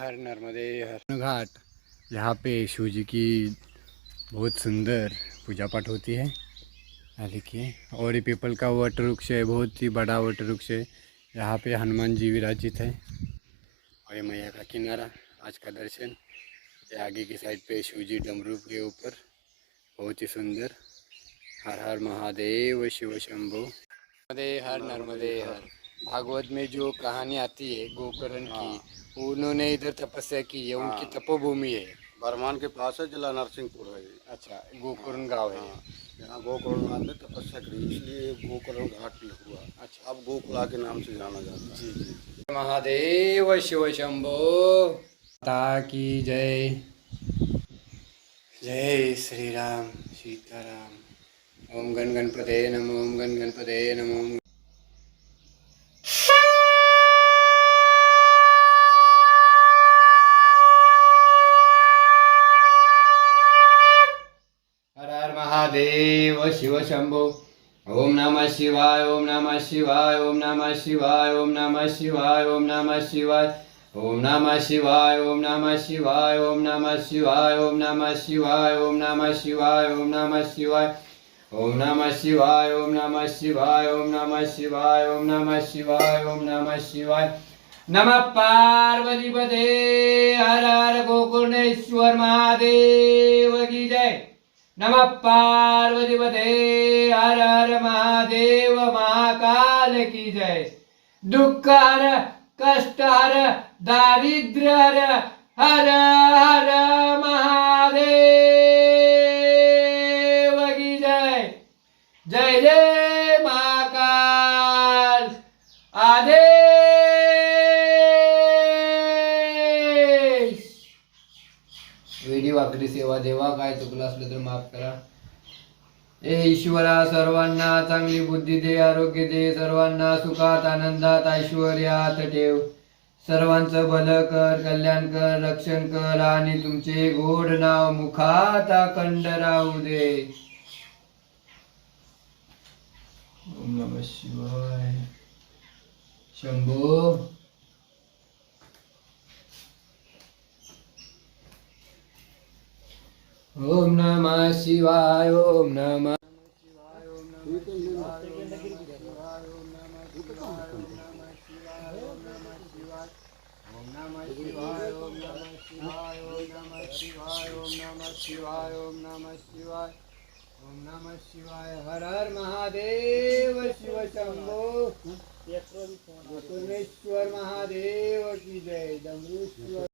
हर नर्मदे हर घाट, यहाँ पे शिव जी की बहुत सुंदर पूजा पाठ होती है। देखिए, और ये पीपल का वट वृक्ष है, बहुत ही बड़ा वट वृक्ष है। यहाँ पे हनुमान जी विराजित है। और ये मैया का किनारा, आज का दर्शन। ये आगे की साइड पे शिव जी डमरू के ऊपर, बहुत ही सुंदर। हर हर महादेव शिव शंभो। नर्मदे हर नर्मदे हर। भागवत में जो कहानी आती है गोकर्ण की, उन्होंने इधर तपस्या की है, उनकी तपोभूमि है। बर्मान के पास है, जिला नरसिंहपुर है। अच्छा, गोकर्ण गांव है। यहाँ गोकर्ण नाथ ने तपस्या करी, इसलिए गोकर्ण घाट हुआ। अच्छा, अब गोकुला के नाम से जाना जाता है। जी जी। महादेव शिव शंभो। माता की जय। जय श्री राम सीताराम। ओम गण गणपते नमो, ओम गण गणपते नमो। हर हर महादेव शिव शंभो। ओम नमः शिवाय, ओम नमः शिवाय, ओम नमः शिवाय, ओम नमः शिवाय, ओम नमः शिवाय, ओम नमः शिवाय, ओम नमः शिवाय, ओम नमः शिवाय, ओम नमः शिवाय, ओम नमः शिवाय, ओम नमः शिवाय, ओम नमः शिवाय, ओम नमः शिवाय, ओम नमः शिवाय, ओम नमः शिवाय, ओम नमः शिवाय। नमः पार्वती पते। हर हर गोकर्णेश्वर महादेव की जय। नमः पार्वती पते। हर हर महादेव महाकाल की जय। दुख हर, कष्ट हर, दारिद्र्य हर, हर हर महादेव की जय। जय जय महाकाल। आदेश। व्हिडिओ आखरी सेवा देवा, काय चुकलं असलं तर माफ करा। हे ईश्वरा, सर्वांना चांगली बुद्धी दे, आरोग्य दे, सर्वांना सुखात आनंदात ऐश्वर्यात ठेव, सर्वांचं भलं कर, कल्याण कर, रक्षण कर आणि तुमचे गोड नाव मुखात अखंड राहू दे। ओम नमः शिवाय शंभो। ओम नमः शिवाय, ओम नमः शिवाय, ओम नमः शिवाय, ओम नमः शिवाय। हर हर महादेव शिव शंभो। गोकर्णेश्वर महादेव की जय। डमरू